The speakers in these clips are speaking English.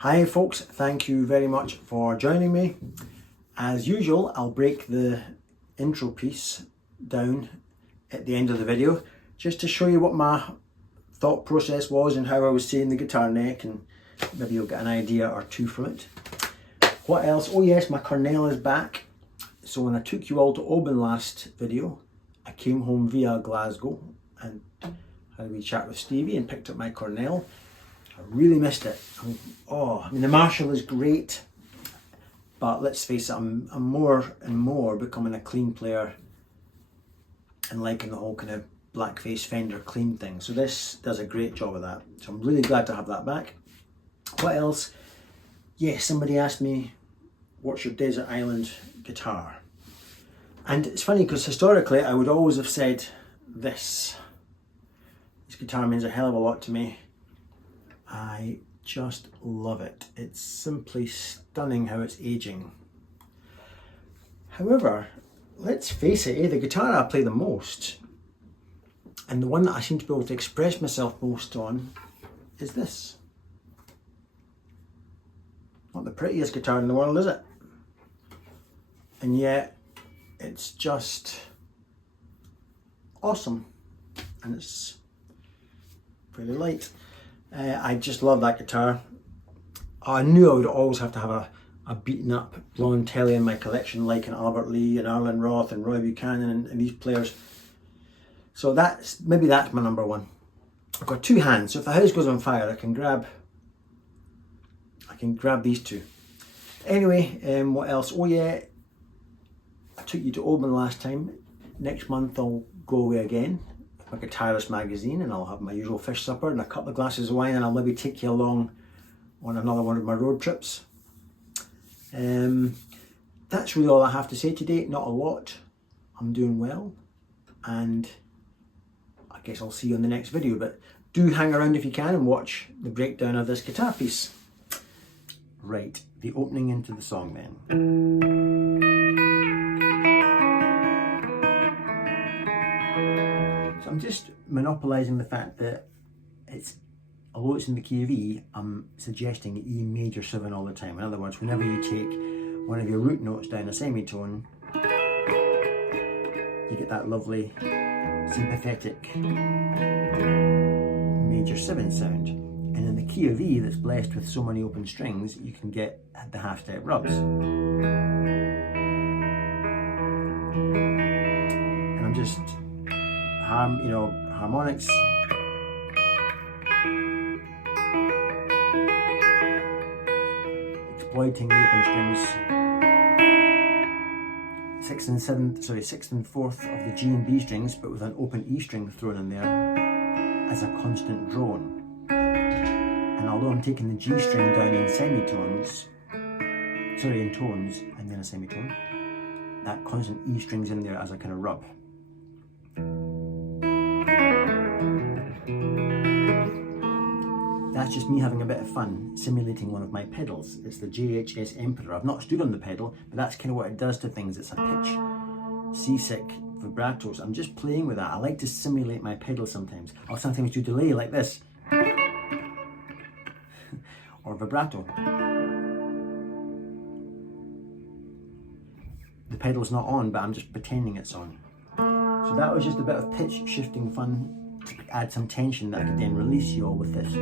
Hi folks, thank you very much for joining me. As usual, I'll break the intro piece down at the end of the video just to show you what my thought process was and how I was seeing the guitar neck, and maybe you'll get an idea or two from it. What else? Oh yes, my Cornell is back. So when I took you all to Oban last video, I came home via Glasgow and had a wee chat with Stevie and picked up my Cornell. I really missed it. I mean the Marshall is great, but let's face it, I'm more and more becoming a clean player and liking the whole kind of blackface Fender clean thing. So this does a great job of that. So I'm really glad to have that back. What else? Yeah, somebody asked me, what's your desert island guitar? And it's funny because historically I would always have said this. This guitar means a hell of a lot to me. I just love it. It's simply stunning how it's aging. However, let's face it, the guitar I play the most, and the one that I seem to be able to express myself most on, is this. Not the prettiest guitar in the world, is it? And yet, it's just awesome. And it's pretty light. I just love that guitar. I knew I would always have to have a I've beaten up blonde Tele in my collection, like an Albert Lee and Arlen Roth and Roy Buchanan and these players. So maybe that's my number one. I've got two hands, so if the house goes on fire, I can grab these two. Anyway, what else? Oh yeah, I took you to Oban last time. Next month I'll go away again with my Guitarist magazine, and I'll have my usual fish supper and a couple of glasses of wine, and I'll maybe take you along on another one of my road trips. That's really all I have to say today. Not a lot. I'm doing well, and I guess I'll see you in the next video, but do hang around if you can and watch the breakdown of this guitar piece. Right, the opening into the song then. So I'm just monopolising the fact that although it's in the key of E, I'm suggesting E major 7 all the time. In other words, whenever you take one of your root notes down a semitone, you get that lovely sympathetic major 7 sound. And in the key of E that's blessed with so many open strings, you can get the half step rubs. And I'm just, harmonics. Exploiting the open strings. 6th and 4th of the G and B strings, but with an open E string thrown in there as a constant drone. And although I'm taking the G string down in semitones, in tones and then a semitone, that constant E string's in there as a kind of rub. That's just me having a bit of fun simulating one of my pedals. It's the JHS Emperor. I've not stood on the pedal, but that's kind of what it does to things. It's a pitch, C6 vibratos. I'm just playing with that. I like to simulate my pedal sometimes. I'll sometimes do delay like this. Or vibrato. The pedal's not on, but I'm just pretending it's on. So that was just a bit of pitch shifting fun to add some tension that I could then release you all with this.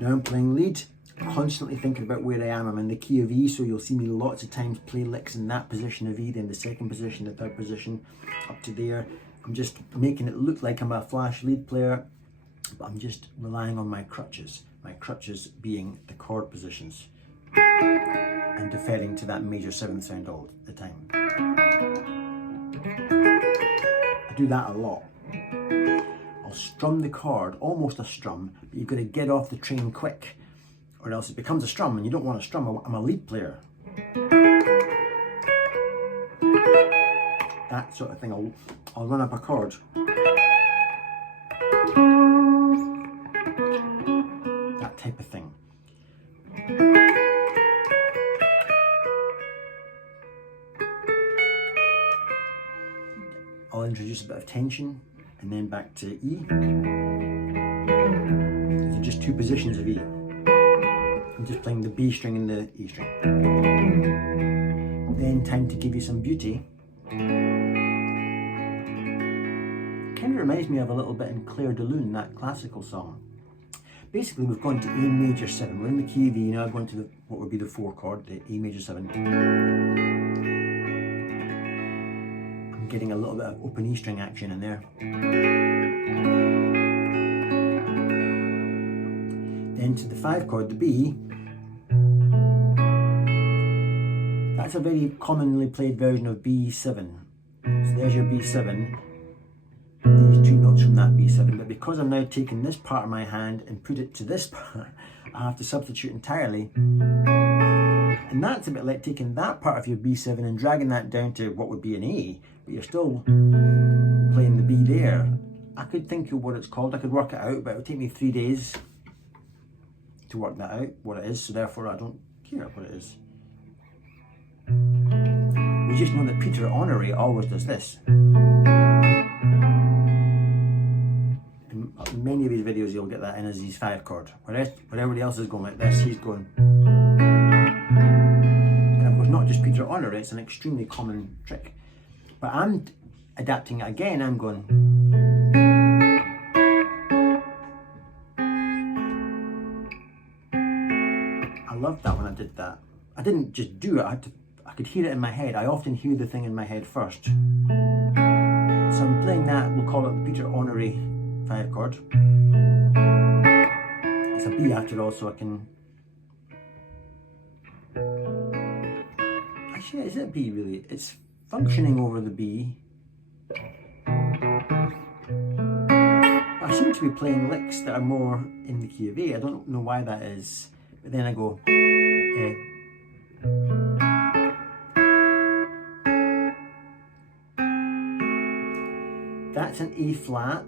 Now I'm playing lead, constantly thinking about where I am. I'm in the key of E, so you'll see me lots of times play licks in that position of E, then the second position, the third position, up to there. I'm just making it look like I'm a flash lead player, but I'm just relying on my crutches being the chord positions, and deferring to that major 7th sound all the time. I do that a lot. I'll strum the chord, almost a strum, but you've got to get off the train quick, or else it becomes a strum, and you don't want a strum. I'm a lead player. That sort of thing. I'll run up a chord. That type of thing. I'll introduce a bit of tension, and then back to E. These are just two positions of E. I'm just playing the B string and the E string. Then time to give you some beauty. Kind of reminds me of a little bit in Claire de Lune, that classical song. Basically, we've gone to A major 7. We're in the key of E now, going to what would be the 4 chord, the A major 7. I'm getting a little bit of open E string action in there. Then to the 5 chord, the B. That's a very commonly played version of B7. So there's your B7. These two notes from that B7, but because I'm now taking this part of my hand and put it to this part, I have to substitute entirely. And that's a bit like taking that part of your B7 and dragging that down to what would be an A, but you're still playing the B there. I could think of what it's called, I could work it out, but it would take me 3 days to work that out, what it is, so therefore I don't care what it is. We just know that Peter Honoré always does this. In many of his videos you'll get that in as his 5 chord. Where everybody else is going like this, he's going. And of course not just Peter Honoré, it's an extremely common trick. But I'm adapting it again, I'm going. I love that one. I did that. I didn't just do it, I could hear it in my head. I often hear the thing in my head first. So I'm playing that, we'll call it the Peter Honoré 5 chord. It's a B after all, so I can... Actually, is it a B really? It's functioning over the B. I seem to be playing licks that are more in the key of A. I don't know why that is. But then I go A. That's an A flat,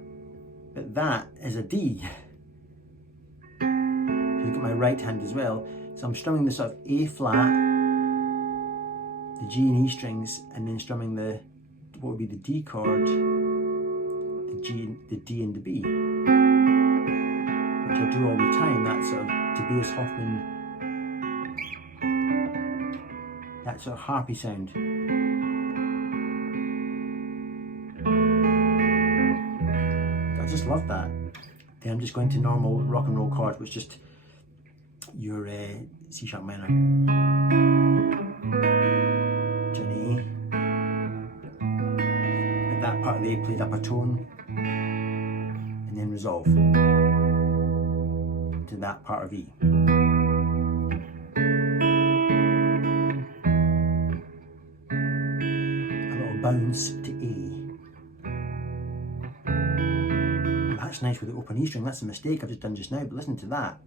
but that is a D. Look at my right hand as well. So I'm strumming the sort of A flat, the G and E strings, and then strumming the, what would be the D chord, the G, the D and the B, which I do all the time. That sort of Tobias Hoffman, that sort of harpy sound. I just love that. Then I'm just going to normal rock and roll chord, which is just your C sharp minor, Johnny. At that part of the A played up a tone, and then resolve to that part of E. A little bounce to A. That's nice with the open E string. That's a mistake I've just done just now, but listen to that.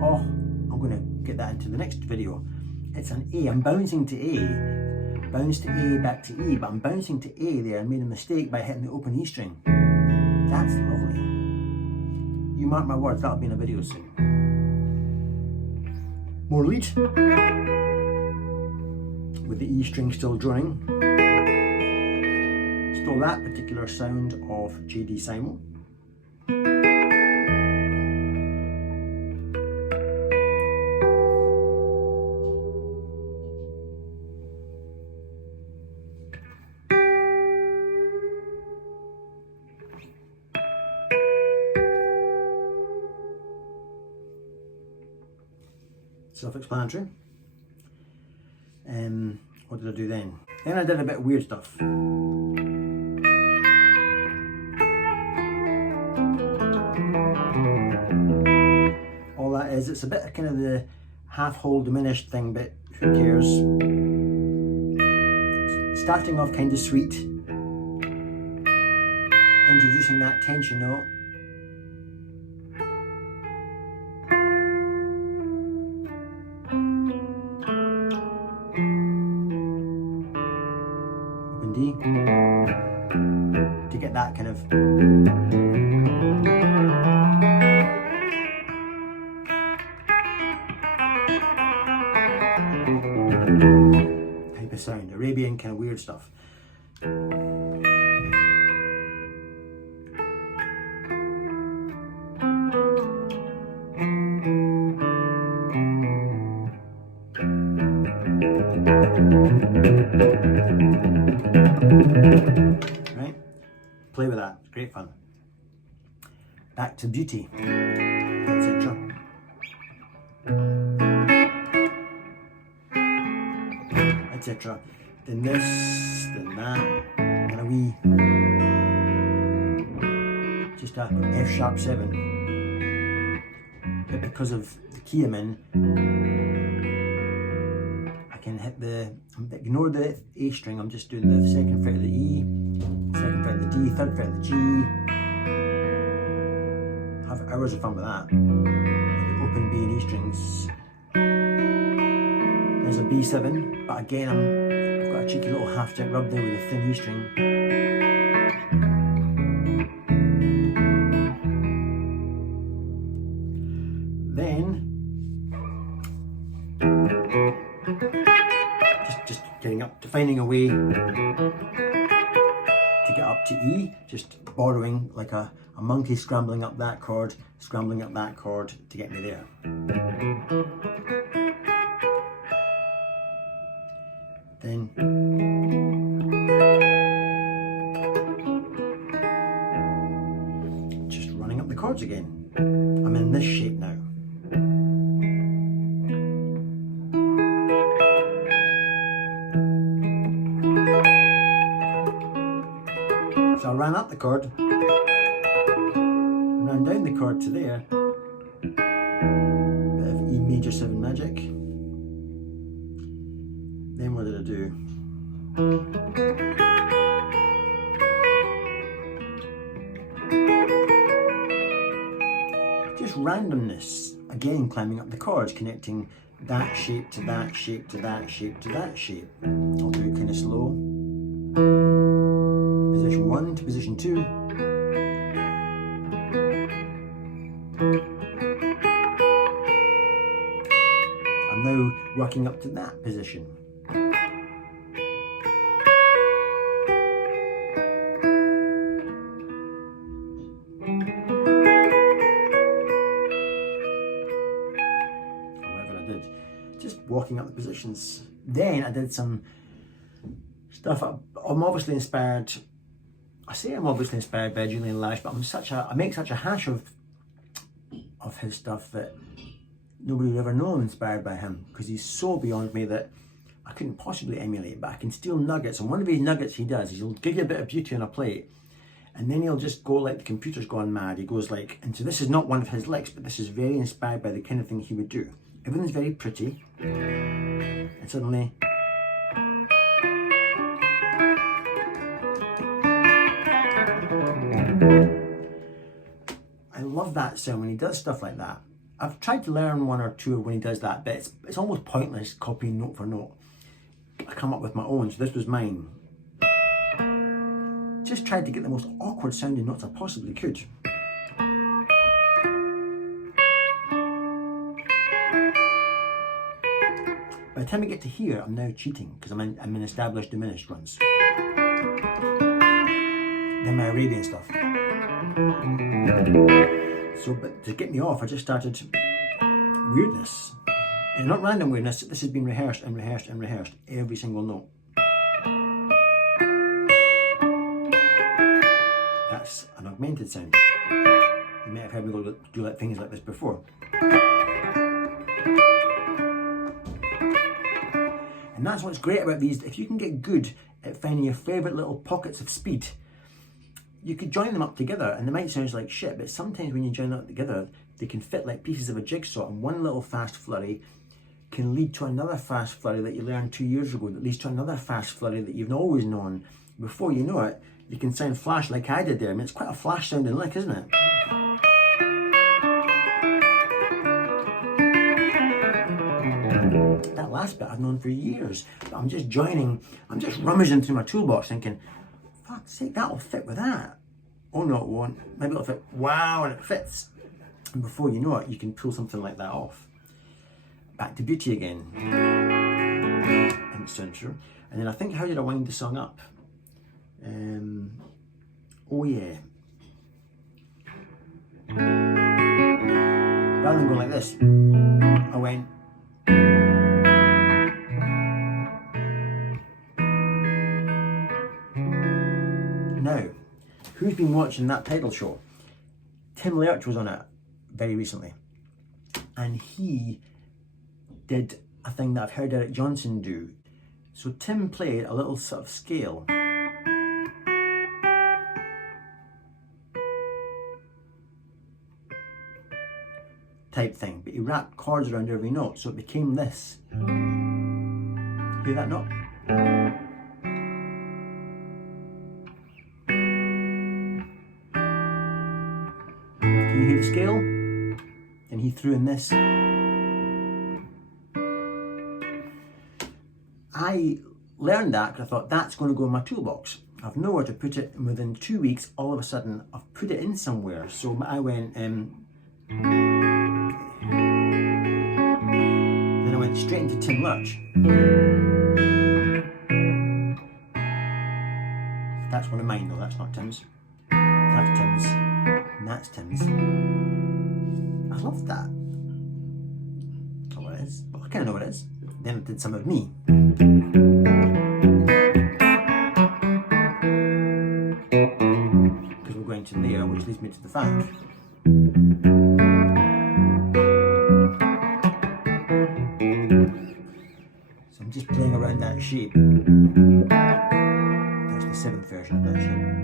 Oh, I'm going to get that into the next video. It's an A. I'm bouncing to A, bounce to A, back to E, but I'm bouncing to A there. I made a mistake by hitting the open E string. That's lovely. You mark my words, that'll be in a video soon. More lead. With the E string still droning. Still that particular sound of J.D. Simon. Self-explanatory. What did I do then? Then I did a bit of weird stuff. All that is, it's a bit of kind of the half-whole diminished thing, but who cares? Starting off kind of sweet, introducing that tension note. D to get that kind of type of sound, Arabian kind of weird stuff. Right, play with that, it's great fun. Back to beauty, etc. etc. Then this, then that, and a wee, just a F sharp 7. But because of the key I'm in, I can hit ignore the A string, I'm just doing the second fret of the E, second fret of the D, third fret of the G. Have hours of fun with that. With the open B and E strings. There's a B7, but again I've got a cheeky little half step rub there with a thin E string. Then just getting up to finding a way to get up to E, just borrowing like a monkey, scrambling up that chord to get me there. Then just running up the chords again. I'm in this shape now. So I ran up the chord, and ran down the chord to there. Bit of E major 7 magic. Then what did I do? Just randomness. Again, climbing up the chords, connecting that shape to that shape to that shape to that shape. I'll do it kind of slow. Position 1 to position 2. I'm now working up to that position. Just walking up the positions. Then I did some stuff. I'm obviously inspired. I say I'm obviously inspired by Julian Lash, but I make such a hash of his stuff that nobody would ever know I'm inspired by him, because he's so beyond me that I couldn't possibly emulate. But I can steal nuggets, and one of his nuggets he does is he'll give you a bit of beauty on a plate, and then he'll just go like the computer's gone mad. He goes like, and so this is not one of his licks, but this is very inspired by the kind of thing he would do. Everything's very pretty, and suddenly I love that sound when he does stuff like that. I've tried to learn one or two when he does that, but it's almost pointless copying note for note. I come up with my own, so this was mine. Just tried to get the most awkward sounding notes I possibly could. By the time I get to here, I'm now cheating, because I'm in established diminished runs. Then my Arabian stuff. So, but to get me off, I just started weirdness. And not random weirdness, this has been rehearsed and rehearsed and rehearsed, every single note. That's an augmented sound. You may have heard me do like things like this before. And that's what's great about these. If you can get good at finding your favourite little pockets of speed, you could join them up together, and they might sound like shit, but sometimes when you join them up together, they can fit like pieces of a jigsaw, and one little fast flurry can lead to another fast flurry that you learned 2 years ago, that leads to another fast flurry that you've always known. Before you know it, you can sound flash like I did there. I mean, it's quite a flash sounding lick, isn't it? That last bit I've known for years, but I'm just rummaging through my toolbox thinking, fuck's sake, that'll fit with that. Oh no, it won't. Maybe it'll fit. Wow, and it fits. And before you know it, you can pull something like that off. Back to beauty again. In center. And then I think, how did I wind the song up? Oh yeah. Rather than going like this, I went. Now, who's been watching that title show? Tim Lerch was on it very recently, and he did a thing that I've heard Eric Johnson do. So Tim played a little sort of scale. Type thing, but he wrapped chords around every note, so it became this. Hear that note? Can you hear the scale? And he threw in this. I learned that because I thought that's going to go in my toolbox. I've nowhere to put it, and within 2 weeks, all of a sudden, I've put it in somewhere. So I went, then I went straight into Tim Lerch. That's one of mine though, that's not Tim's. That's Tim's. And that's Tim's. I love that. I don't know what it is. Well, I kind of know what it is. Then I did some of me. Because we're going to there, which leads me to the fact. So I'm just playing around that shape. That's the 7th version of that shape.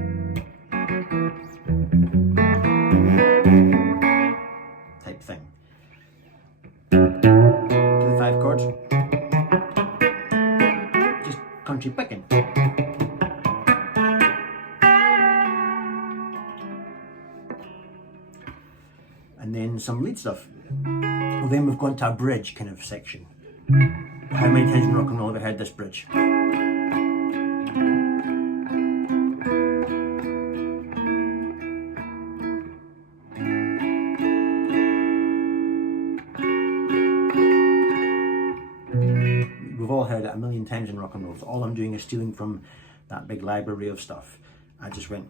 lead stuff. Well, then we've gone to a bridge kind of section. How many times in rock and roll have I heard this bridge? We've all heard it a million times in rock and roll. So all I'm doing is stealing from that big library of stuff. I just went.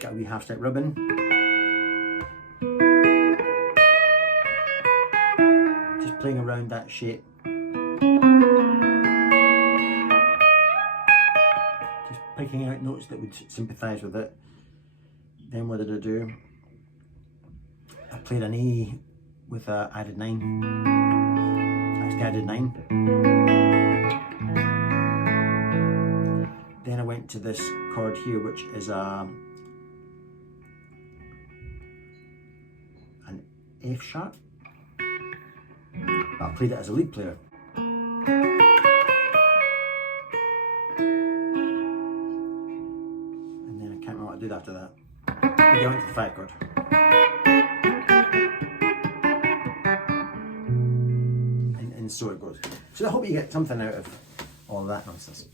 Got a wee half step ribbon. Just playing around that shape. Just picking out notes that would sympathise with it. Then what did I do? I played an A with a added 9. Actually added 9. Then I went to this chord here, which is an F sharp. But I played it as a lead player. And then I can't remember what I did after that. We go into the 5 chord. And so it goes. So I hope you get something out of all that nonsense.